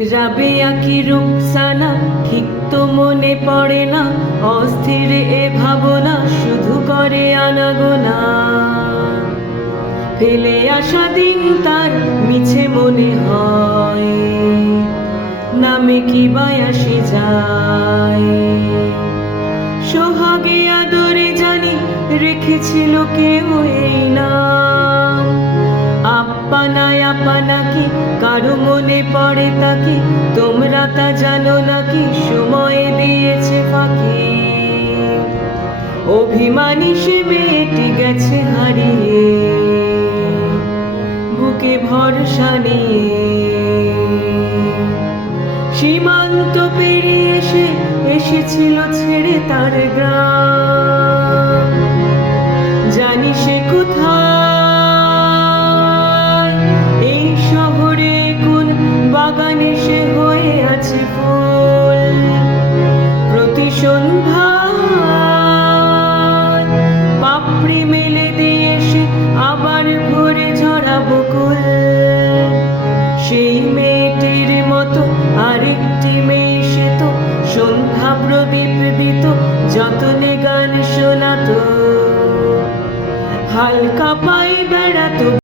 রাবেয়া কি রুকসানা ঠিক তো মনে পড়ে না, অস্থির এ ভাবনা শুধু করে আনাগোনা। ফেলে আসা দিন তার মিছে মনে হয়, নামে কি বায়াসে যায়। সোহাগে আদরে জানি রেখেছিল কেউ এই নাম, আপ্পানা আপানা কি কারো মনে পড়ে তাকে, তোমরা তা জানো নাকি সময় দিয়েছে ফাঁকি। অভিমানী সে মেয়েটি গেছে হারিয়ে, বুকে ভরসা নিয়ে। সীমান্ত পেরিয়ে সে এসেছিল ছেড়ে তার গ্রাম, জানি সে কোথায়, এই শহরে কোন বাগানে সে হয়ে আছে ফুল। প্রতি সন্ধ্যায় পাপড়ি মেলে দিয়ে সে আবার ভরে ঝরা বকুল। সেই মেয়েটির মতো আরেকটি মেয়ে সে তো, সন্ধ্যা প্রদীপ দিত, যতনে গান শোনাতো, হালকা পায়ে বেড়াতো।